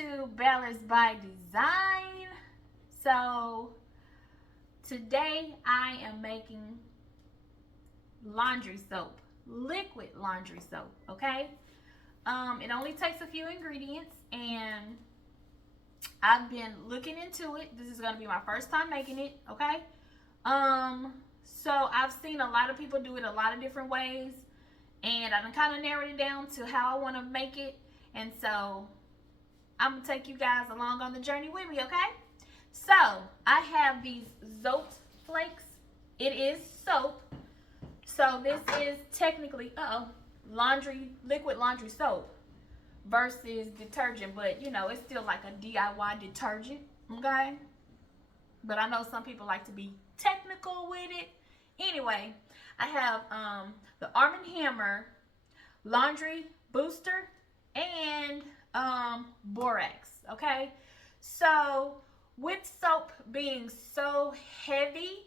to Balance by Design. So today I am making laundry soap, liquid laundry soap, okay? It only takes a few ingredients and I've been looking into it. This is going to be my first time making it, okay? So I've seen a lot of people do it a lot of different ways, and I've kind of narrowed it down to how I want to make it. And so I'm going to take you guys along on the journey with me, okay? So I have these Zote flakes. It is soap. So this is technically, liquid laundry soap versus detergent, but you know, it's still like a DIY detergent, okay? But I know some people like to be technical with it. Anyway, I have the Arm & Hammer laundry booster and borax, okay? So with soap being so heavy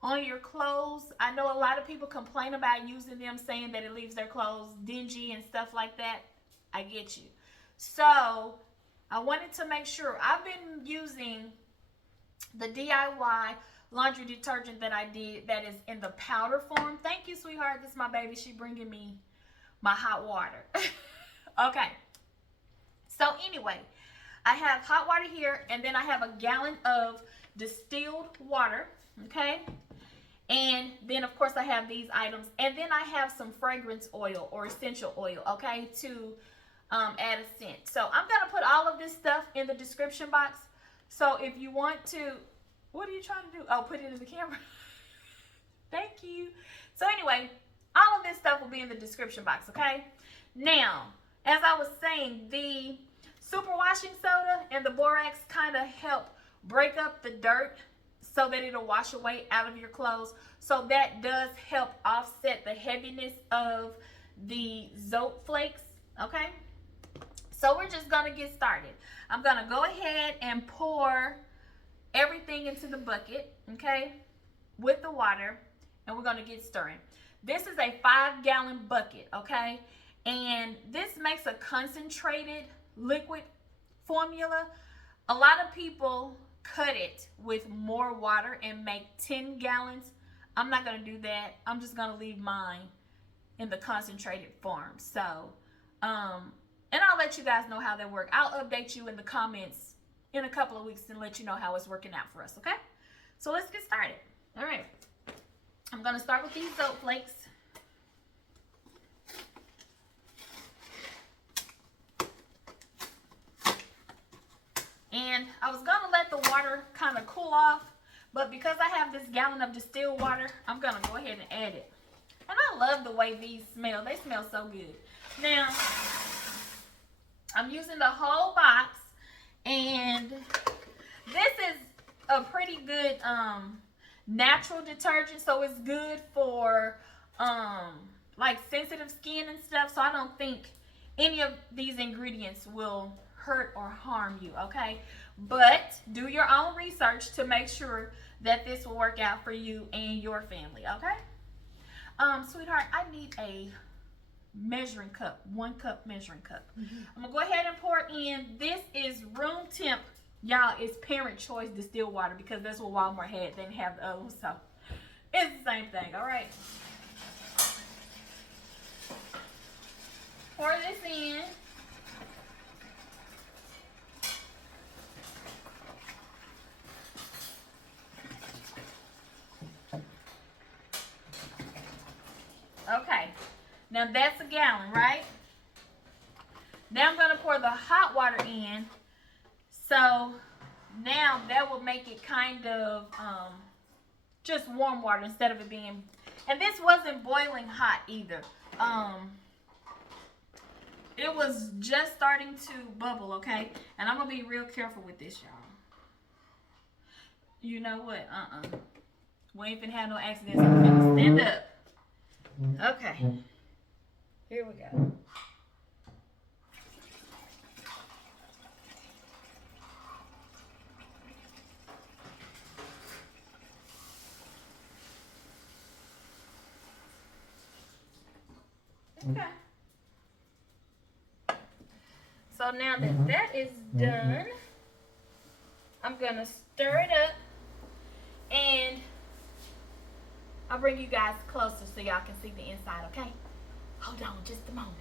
on your clothes, I know a lot of people complain about using them, saying that it leaves their clothes dingy and stuff like that. I get you. So I wanted to make sure. I've been using the DIY laundry detergent that I did that is in the powder form. Thank you, sweetheart. This is my baby. She bringing me my hot water. Okay. So anyway, I have hot water here, and then I have a gallon of distilled water, okay? And then, of course, I have these items. And then I have some fragrance oil or essential oil, okay, to add a scent. So I'm going to put all of this stuff in the description box. So if you want to, what are you trying to do? Oh, put it in the camera. Thank you. So anyway, all of this stuff will be in the description box, okay? Now, as I was saying, the super washing soda and the borax kind of help break up the dirt so that it'll wash away out of your clothes. So that does help offset the heaviness of the Zote flakes, okay? So we're just gonna get started. I'm gonna go ahead and pour everything into the bucket, okay, with the water, and we're gonna get stirring. This is a 5-gallon bucket, okay? And this makes a concentrated liquid formula. A lot of people cut it with more water and make 10 gallons. I'm not gonna do that. I'm just gonna leave mine in the concentrated form. So, and I'll let you guys know how that works. I'll update you in the comments in a couple of weeks and let you know how it's working out for us, okay? So let's get started. All right. I'm going to start with these Zote flakes. And I was going to let the water kind of cool off, but because I have this gallon of distilled water, I'm going to go ahead and add it. And I love the way these smell. They smell so good. Now, I'm using the whole box, and this is a pretty good natural detergent, so it's good for like sensitive skin and stuff. So I don't think any of these ingredients will hurt or harm you, okay? But do your own research to make sure that this will work out for you and your family, okay? Sweetheart, I need a measuring cup, 1 cup measuring cup. I'm gonna go ahead and pour in. This is room temp, y'all. It's parent choice distilled water because that's what Walmart had. They didn't have the other one, so it's the same thing. All right, pour this in. Okay. Now that's a gallon, right? Now I'm going to pour the hot water in. So now that will make it kind of just warm water instead of it being, and this wasn't boiling hot either. It was just starting to bubble, okay? And I'm going to be real careful with this, y'all. You know what? We ain't finna have no accidents. I'm finna stand up. Okay. Here we go. Okay. So So now that that is done, I'm gonna stir it up, and I'll bring you guys closer so y'all can see the inside, okay? Hold on just a moment.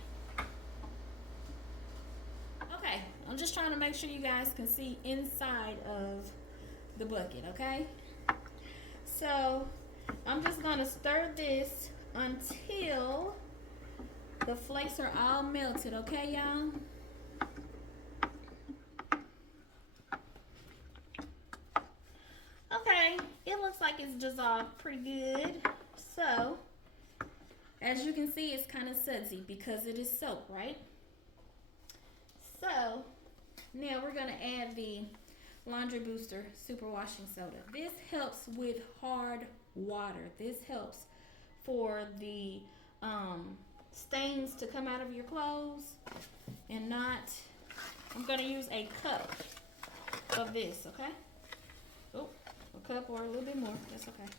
Okay, I'm just trying to make sure you guys can see inside of the bucket, okay? So I'm just gonna stir this until the flakes are all melted, okay, y'all? Okay, it looks like it's dissolved pretty good. So, as you can see, it's kind of sudsy because it is soap, right? So, now we're going to add the Laundry Booster Super Washing Soda. This helps with hard water. This helps for the stains to come out of your clothes and not. I'm going to use a cup of this, okay? Oh, a cup or a little bit more. That's okay.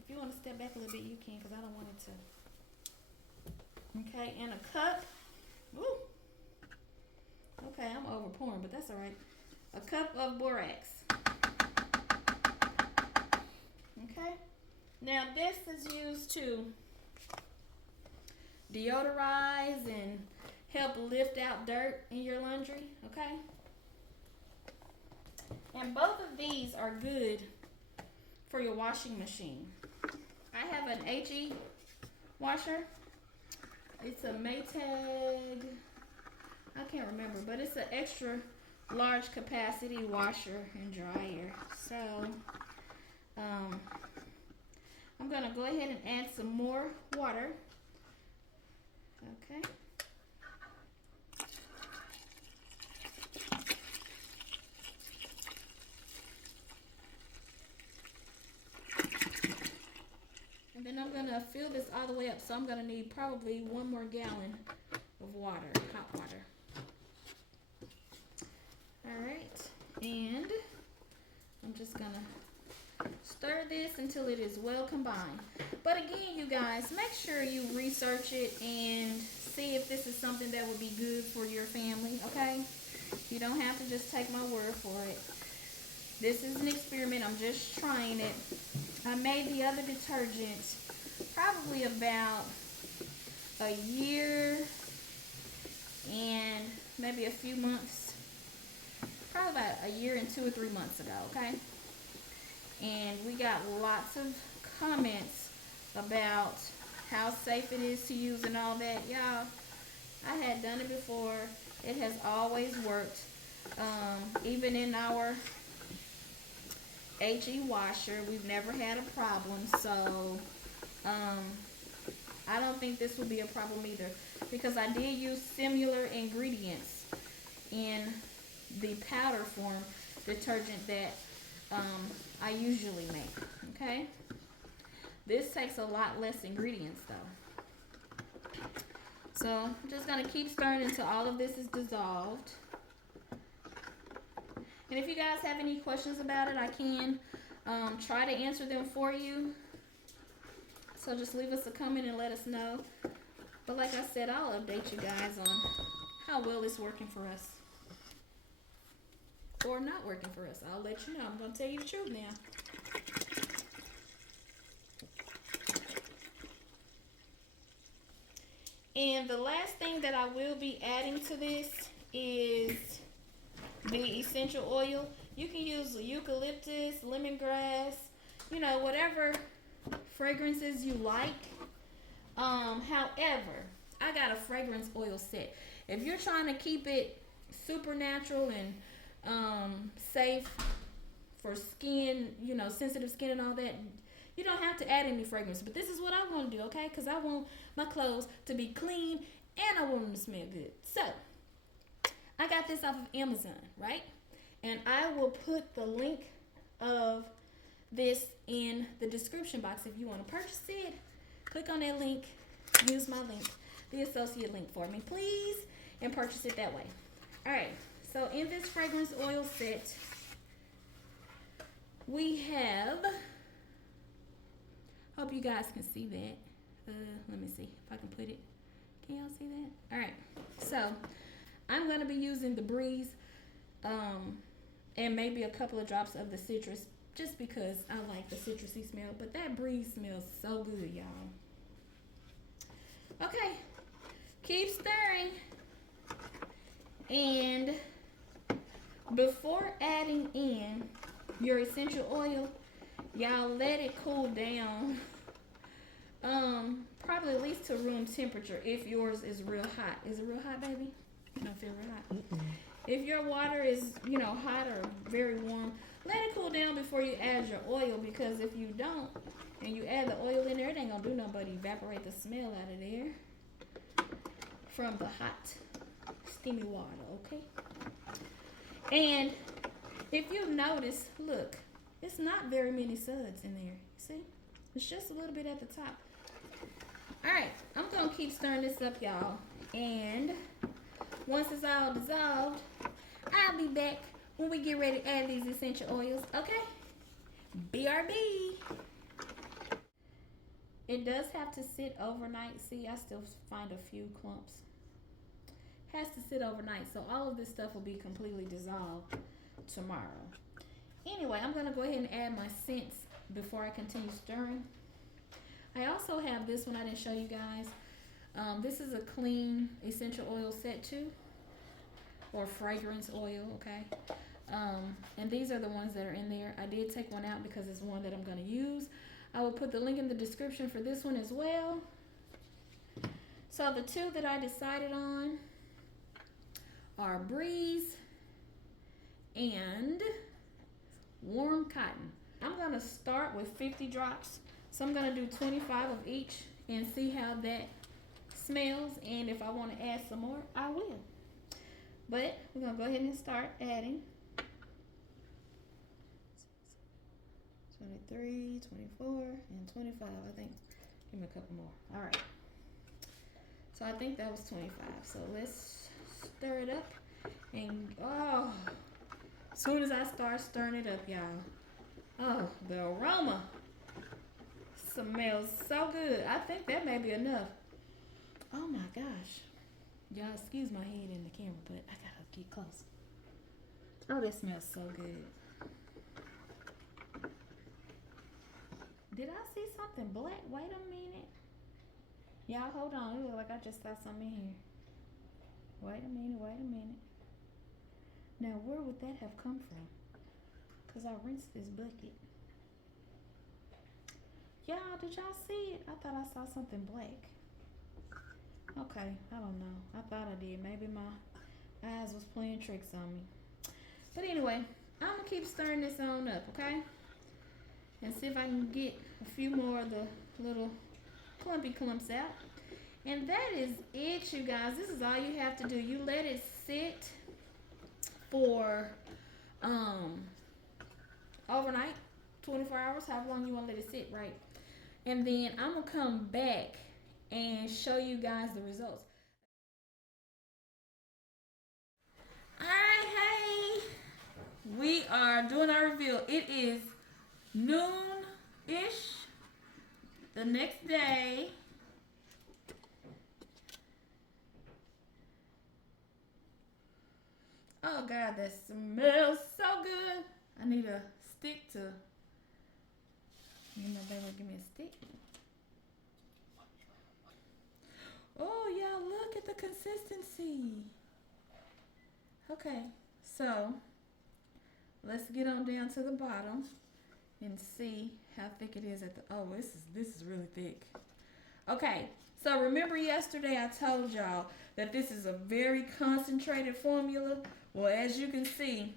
If you want to step back a little bit, you can, because I don't want it to. Okay, and a cup. Woo. Okay, I'm over pouring, but that's all right. A cup of borax. Okay. Now this is used to deodorize and help lift out dirt in your laundry. Okay. And both of these are good for your washing machine. I have an HE washer. It's a Maytag. I can't remember, but it's an extra large capacity washer and dryer. So I'm gonna go ahead and add some more water. Okay. And then I'm gonna fill this all the way up. So I'm gonna need probably 1 more gallon of water, hot water. Alright, and I'm just gonna stir this until it is well combined. But again, you guys, make sure you research it and see if this is something that would be good for your family, okay? You don't have to just take my word for it. This is an experiment. I'm just trying it. I made the other detergent probably about a year and maybe a few months. Probably about a year and 2 or 3 months ago, okay? And we got lots of comments about how safe it is to use and all that. Y'all, I had done it before. It has always worked. Even in our HE washer, we've never had a problem. So, I don't think this will be a problem either, because I did use similar ingredients in the powder form detergent that I usually make, okay? This takes a lot less ingredients though. So I'm just gonna keep stirring until all of this is dissolved. And if you guys have any questions about it, I can try to answer them for you. So just leave us a comment and let us know. But like I said, I'll update you guys on how well it's working for us. Or not working for us. I'll let you know. I'm going to tell you the truth now. And the last thing that I will be adding to this is the essential oil. You can use eucalyptus, lemongrass, you know, whatever fragrances you like. However, I got a fragrance oil set. If you're trying to keep it super natural and safe for skin, you know, sensitive skin and all that, you don't have to add any fragrance. But this is what I want to do, okay? Because I want my clothes to be clean and I want them to smell good. So I got this off of Amazon, right? And I will put the link of this in the description box. If you want to purchase it, click on that link, use my link, the associate link for me, please, and purchase it that way. All right. So in this fragrance oil set, we have, hope you guys can see that. Let me see if I can put it. Can y'all see that? All right. So I'm going to be using the Breeze and maybe a couple of drops of the citrus just because I like the citrusy smell. But that Breeze smells so good, y'all. Okay. Keep stirring. And before adding in your essential oil, y'all let it cool down. Probably at least to room temperature if yours is real hot. Is it real hot, baby? You don't feel real hot? If your water is, you know, hot or very warm, let it cool down before you add your oil, because if you don't and you add the oil in there, it ain't gonna do nothing but evaporate the smell out of there from the hot, steamy water, okay? And if you notice, look, it's not very many suds in there. See? It's just a little bit at the top. All right, I'm gonna keep stirring this up, y'all. And once it's all dissolved, I'll be back when we get ready to add these essential oils, okay? BRB. It does have to sit overnight. See, I still find a few clumps. Has to sit overnight, so all of this stuff will be completely dissolved tomorrow. Anyway, I'm gonna go ahead and add my scents before I continue stirring. I also have this one I didn't show you guys. This is a clean essential oil set too, or fragrance oil, okay? And these are the ones that are in there. I did take one out because it's one that I'm gonna use. I will put the link in the description for this one as well. So the two that I decided on are Breeze and Warm Cotton. I'm gonna start with 50 drops. So I'm gonna do 25 of each and see how that smells. And if I wanna add some more, I will. But we're gonna go ahead and start adding. 23, 24, and 25, I think. Give me a couple more. All right. So I think that was 25. So let's stir it up. And oh, as soon as I start stirring it up, y'all. Oh, the aroma smells so good. I think that may be enough. Oh my gosh. Y'all excuse my head in the camera, but I gotta get close. Oh, that smells so good. Did I see something black? Wait a minute. Y'all hold on. It looks like I just saw something in here. Wait a minute, wait a minute. Now where would that have come from? Because I rinsed this bucket. Y'all, did y'all see it? I thought I saw something black. Okay, I don't know. I thought I did. Maybe my eyes was playing tricks on me. But anyway, I'm going to keep stirring this on up, okay? And see if I can get a few more of the little clumpy clumps out. And that is it, you guys. This is all you have to do. You let it sit for overnight, 24 hours, however long you want to let it sit, right? And then I'm going to come back and show you guys the results. All right, hey. We are doing our reveal. It is noon-ish the next day. Oh God, that smells so good. I need a stick to, my baby give me a stick. Oh yeah, look at the consistency. Okay, so let's get on down to the bottom and see how thick it is at the, oh, this is really thick. Okay, so remember yesterday I told y'all that this is a very concentrated formula. Well, as you can see,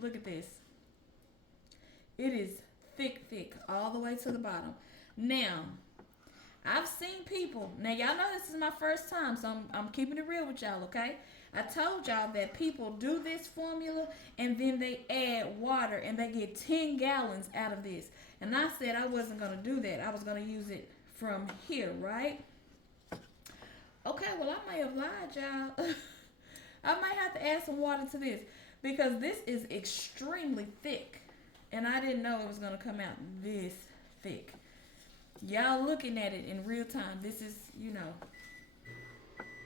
look at this. It is thick, thick, all the way to the bottom. Now, I've seen people, now y'all know this is my first time, so I'm keeping it real with y'all, okay? I told y'all that people do this formula and then they add water and they get 10 gallons out of this. And I said I wasn't going to do that. I was going to use it from here, right? Okay, well, I may have lied, y'all. I might have to add some water to this because this is extremely thick. And I didn't know it was going to come out this thick. Y'all looking at it in real time. This is, you know,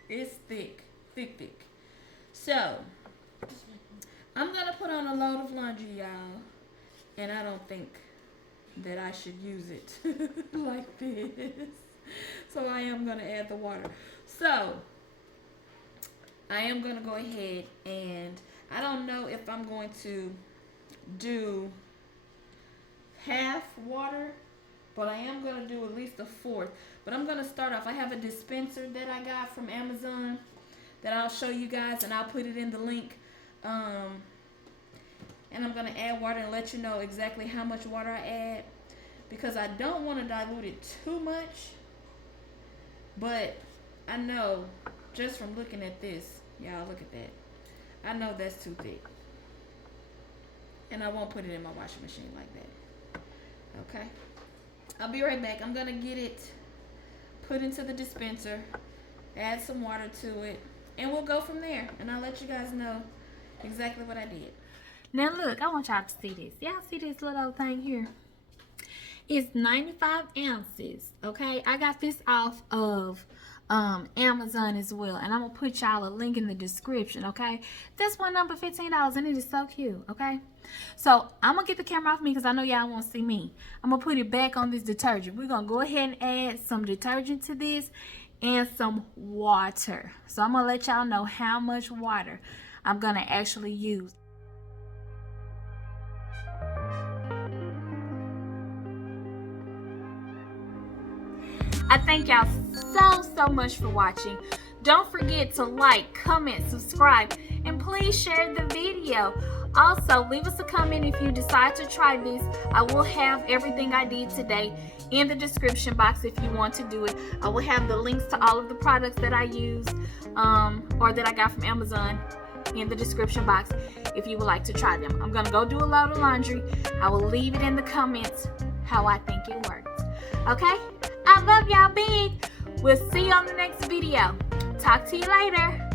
It's thick, thick. So, I'm going to put on a load of laundry, y'all. And I don't think that I should use it like this. So I am going to add the water. So, I am going to go ahead and I don't know if I'm going to do half water, but I am going to do at least a fourth. But I'm going to start off. I have a dispenser that I got from Amazon that I'll show you guys, and I'll put it in the link. And I'm going to add water and let you know exactly how much water I add, because I don't want to dilute it too much. But I know just from looking at this, y'all look at that. I know that's too thick. And I won't put it in my washing machine like that. Okay. I'll be right back. I'm going to get it put into the dispenser, add some water to it, and we'll go from there. And I'll let you guys know exactly what I did. Now look, I want y'all to see this. Y'all see this little old thing here? It's 95 ounces, okay? I got this off of Amazon as well, and I'm gonna put y'all a link in the description, okay? This one number $15, and it is so cute, okay? So I'm gonna get the camera off me because I know y'all won't see me. I'm gonna put it back on this detergent. We're gonna go ahead and add some detergent to this and some water. So I'm gonna let y'all know how much water I'm gonna actually use. I thank y'all so much for watching. Don't forget to like, comment, subscribe, and please share the video. Also, leave us a comment if you decide to try this. I will have everything I did today in the description box if you want to do it. I will have the links to all of the products that I used or that I got from Amazon in the description box if you would like to try them. I'm gonna go do a load of laundry. I will leave it in the comments how I think it worked. Okay? I love y'all big. We'll see you on the next video. Talk to you later.